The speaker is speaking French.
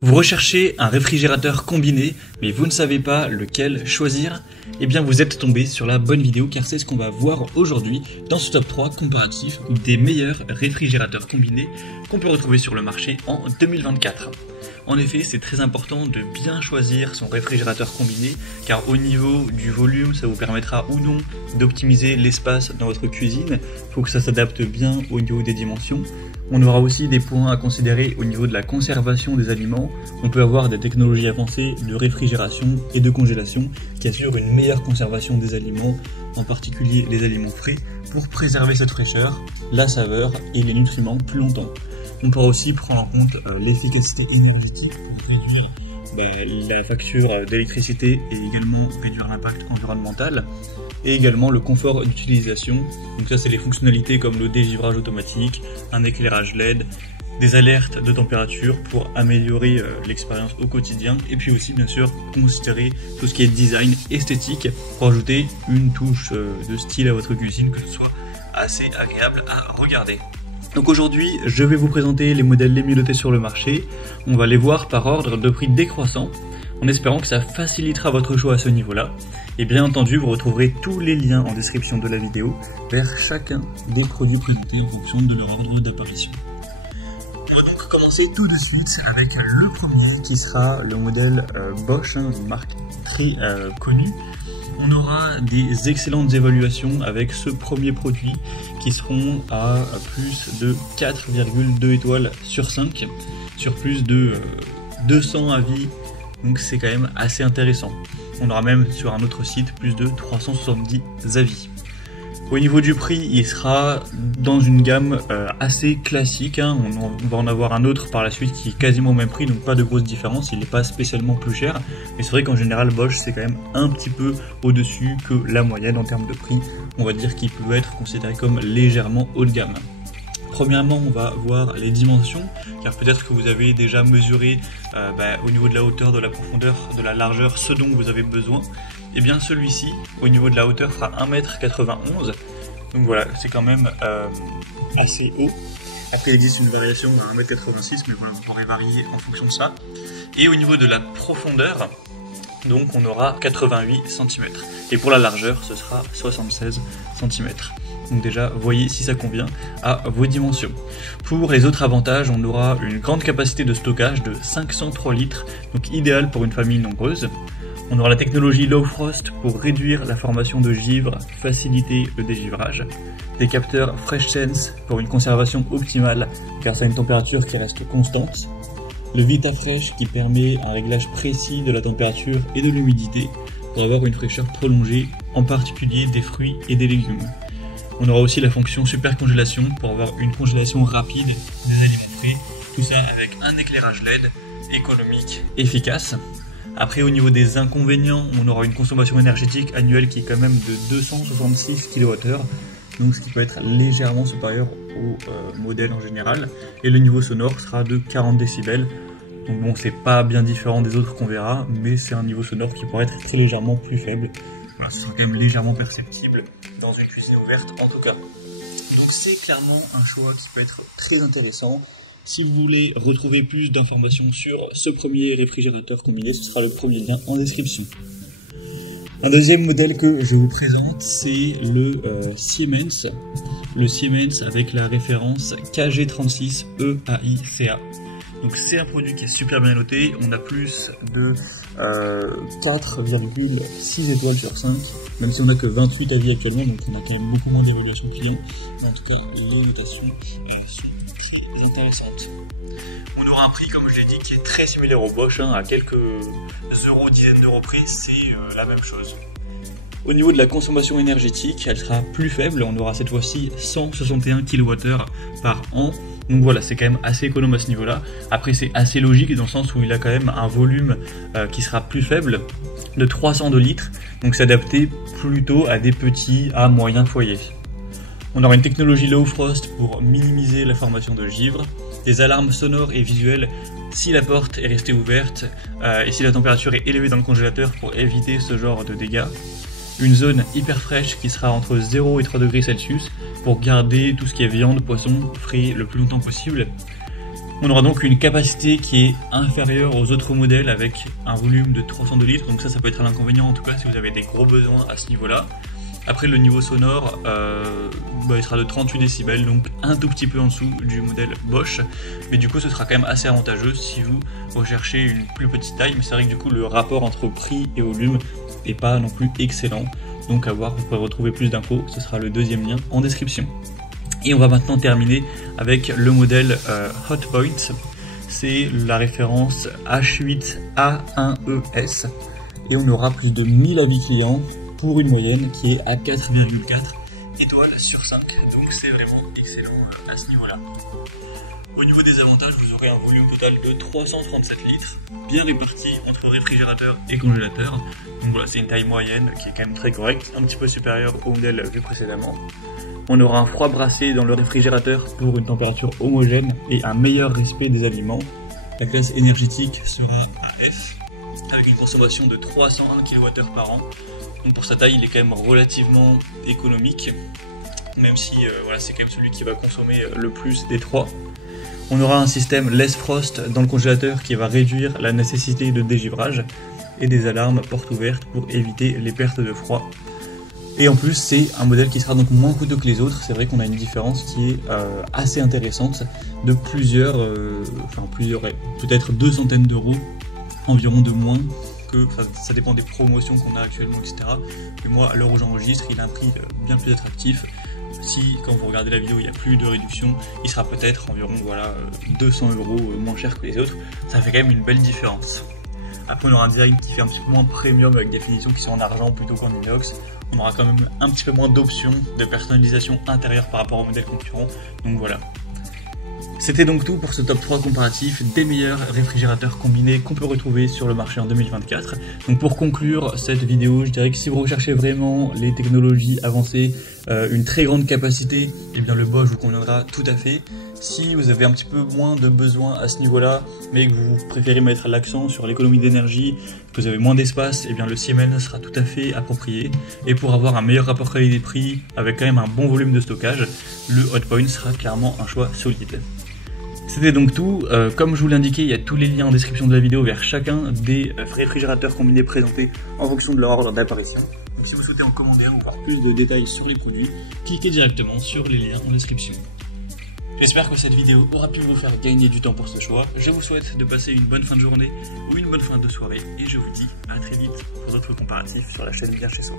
Vous recherchez un réfrigérateur combiné, mais vous ne savez pas lequel choisir? Eh bien vous êtes tombé sur la bonne vidéo car c'est ce qu'on va voir aujourd'hui dans ce top 3 comparatif des meilleurs réfrigérateurs combinés qu'on peut retrouver sur le marché en 2024. En effet, c'est très important de bien choisir son réfrigérateur combiné car au niveau du volume, ça vous permettra ou non d'optimiser l'espace dans votre cuisine. Il faut que ça s'adapte bien au niveau des dimensions. On aura aussi des points à considérer au niveau de la conservation des aliments. On peut avoir des technologies avancées de réfrigération et de congélation qui assurent une meilleure conservation des aliments, en particulier les aliments frais, pour préserver cette fraîcheur, la saveur et les nutriments plus longtemps. On pourra aussi prendre en compte l'efficacité énergétique pour réduire la facture d'électricité et également réduire l'impact environnemental. Et également le confort d'utilisation. Donc ça c'est les fonctionnalités comme le dégivrage automatique, un éclairage LED, des alertes de température pour améliorer l'expérience au quotidien. Et puis aussi bien sûr considérer tout ce qui est design esthétique pour ajouter une touche de style à votre cuisine, que ce soit assez agréable à regarder. Donc aujourd'hui, je vais vous présenter les modèles les mieux notés sur le marché. On va les voir par ordre de prix décroissant, en espérant que ça facilitera votre choix à ce niveau-là. Et bien entendu, vous retrouverez tous les liens en description de la vidéo vers chacun des produits présentés en fonction de leur ordre d'apparition. On va donc commencer tout de suite avec le premier qui sera le modèle Bosch, une marque très connue. On aura des excellentes évaluations avec ce premier produit qui seront à plus de 4,2 étoiles sur 5 sur plus de 200 avis, donc c'est quand même assez intéressant. On aura même sur un autre site plus de 370 avis. Au niveau du prix, il sera dans une gamme assez classique. On va en avoir un autre par la suite qui est quasiment au même prix, donc pas de grosse différence. Il n'est pas spécialement plus cher. Mais c'est vrai qu'en général, Bosch, c'est quand même un petit peu au-dessus que la moyenne en termes de prix. On va dire qu'il peut être considéré comme légèrement haut de gamme. Premièrement, on va voir les dimensions, car peut-être que vous avez déjà mesuré au niveau de la hauteur, de la profondeur, de la largeur, ce dont vous avez besoin. Et bien celui-ci, au niveau de la hauteur, fera 1,91 m. Donc voilà, c'est quand même assez haut. Après, il existe une variation à 1,86 m, mais voilà, vous pourrez varier en fonction de ça. Et au niveau de la profondeur, donc on aura 88 cm. Et pour la largeur, ce sera 76 cm. Donc déjà, voyez si ça convient à vos dimensions. Pour les autres avantages, on aura une grande capacité de stockage de 503 litres, donc idéal pour une famille nombreuse. On aura la technologie Low Frost pour réduire la formation de givre, faciliter le dégivrage. Des capteurs Fresh Sense pour une conservation optimale grâce à une température qui reste constante. Le VitaFresh qui permet un réglage précis de la température et de l'humidité pour avoir une fraîcheur prolongée, en particulier des fruits et des légumes. On aura aussi la fonction super congélation pour avoir une congélation rapide des aliments frais, tout ça avec un éclairage LED économique, efficace. Après, au niveau des inconvénients, on aura une consommation énergétique annuelle qui est quand même de 266 kWh, donc ce qui peut être légèrement supérieur au modèle en général. Et le niveau sonore sera de 40 décibels. Donc bon, c'est pas bien différent des autres qu'on verra, mais c'est un niveau sonore qui pourrait être très légèrement plus faible. Voilà, ce sera quand même légèrement perceptible dans une cuisine ouverte en tout cas. Donc c'est clairement un choix qui peut être très intéressant. Si vous voulez retrouver plus d'informations sur ce premier réfrigérateur combiné, ce sera le premier lien en description. Un deuxième modèle que je vous présente, c'est le Siemens. Le Siemens avec la référence KG36EAICA. Donc c'est un produit qui est super bien noté, on a plus de 4,6 étoiles sur 5, même si on n'a que 28 avis actuellement, donc on a quand même beaucoup moins d'évaluation client, mais en tout cas les notations sont très intéressantes. On aura un prix, comme je l'ai dit, qui est très similaire au Bosch, à quelques dizaines d'euros près, c'est la même chose. Au niveau de la consommation énergétique, elle sera plus faible, on aura cette fois-ci 161 kWh par an. Donc voilà, c'est quand même assez économe à ce niveau-là. Après, c'est assez logique dans le sens où il a quand même un volume qui sera plus faible, de 302 litres. Donc c'est adapté plutôt à des petits à moyens foyers. On aura une technologie Low Frost pour minimiser la formation de givre, des alarmes sonores et visuelles si la porte est restée ouverte et si la température est élevée dans le congélateur pour éviter ce genre de dégâts. Une zone hyper fraîche qui sera entre 0 et 3 degrés Celsius pour garder tout ce qui est viande, poisson frais le plus longtemps possible. On aura donc une capacité qui est inférieure aux autres modèles avec un volume de 302 litres, donc ça peut être un inconvénient en tout cas si vous avez des gros besoins à ce niveau-là. Après le niveau sonore, il sera de 38 décibels, donc un tout petit peu en dessous du modèle Bosch, mais du coup ce sera quand même assez avantageux si vous recherchez une plus petite taille, mais c'est vrai que du coup le rapport entre prix et volume n'est pas non plus excellent, donc à voir, vous pourrez retrouver plus d'infos, ce sera le deuxième lien en description. Et on va maintenant terminer avec le modèle Hotpoint, c'est la référence H8A1ES, et on aura plus de 1000 avis clients, pour une moyenne qui est à 4,4 étoiles sur 5, donc c'est vraiment excellent à ce niveau-là. Au niveau des avantages, vous aurez un volume total de 337 litres, bien réparti entre réfrigérateur et congélateur. Donc voilà, c'est une taille moyenne qui est quand même très correcte, un petit peu supérieure au modèle vu précédemment. On aura un froid brassé dans le réfrigérateur pour une température homogène et un meilleur respect des aliments. La classe énergétique sera à F, avec une consommation de 301 kWh par an. Donc pour sa taille, il est quand même relativement économique, même si c'est quand même celui qui va consommer le plus des trois. On aura un système Less Frost dans le congélateur qui va réduire la nécessité de dégivrage et des alarmes portes ouvertes pour éviter les pertes de froid. Et en plus, c'est un modèle qui sera donc moins coûteux que les autres. C'est vrai qu'on a une différence qui est assez intéressante de plusieurs, peut-être 2 centaines d'euros environ de moins. Ça dépend des promotions qu'on a actuellement, etc. Mais moi, à l'heure où j'enregistre, il a un prix bien plus attractif. Si, quand vous regardez la vidéo, il n'y a plus de réduction, il sera peut-être environ 200 euros moins cher que les autres. Ça fait quand même une belle différence. Après, on aura un design qui fait un petit peu moins premium avec des finitions qui sont en argent plutôt qu'en inox. On aura quand même un petit peu moins d'options de personnalisation intérieure par rapport au modèle concurrent. Donc voilà. C'était donc tout pour ce top 3 comparatif des meilleurs réfrigérateurs combinés qu'on peut retrouver sur le marché en 2024. Donc pour conclure cette vidéo, je dirais que si vous recherchez vraiment les technologies avancées, une très grande capacité, eh bien le Bosch vous conviendra tout à fait. Si vous avez un petit peu moins de besoins à ce niveau-là, mais que vous préférez mettre l'accent sur l'économie d'énergie, que vous avez moins d'espace, eh bien le Siemens sera tout à fait approprié. Et pour avoir un meilleur rapport qualité-prix avec quand même un bon volume de stockage, le Hotpoint sera clairement un choix solide. C'était donc tout. Comme je vous l'indiquais, il y a tous les liens en description de la vidéo vers chacun des réfrigérateurs combinés présentés en fonction de leur ordre d'apparition. Donc si vous souhaitez en commander un ou voir plus de détails sur les produits, cliquez directement sur les liens en description. J'espère que cette vidéo aura pu vous faire gagner du temps pour ce choix. Je vous souhaite de passer une bonne fin de journée ou une bonne fin de soirée et je vous dis à très vite pour d'autres comparatifs sur la chaîne Bien Chez Soi.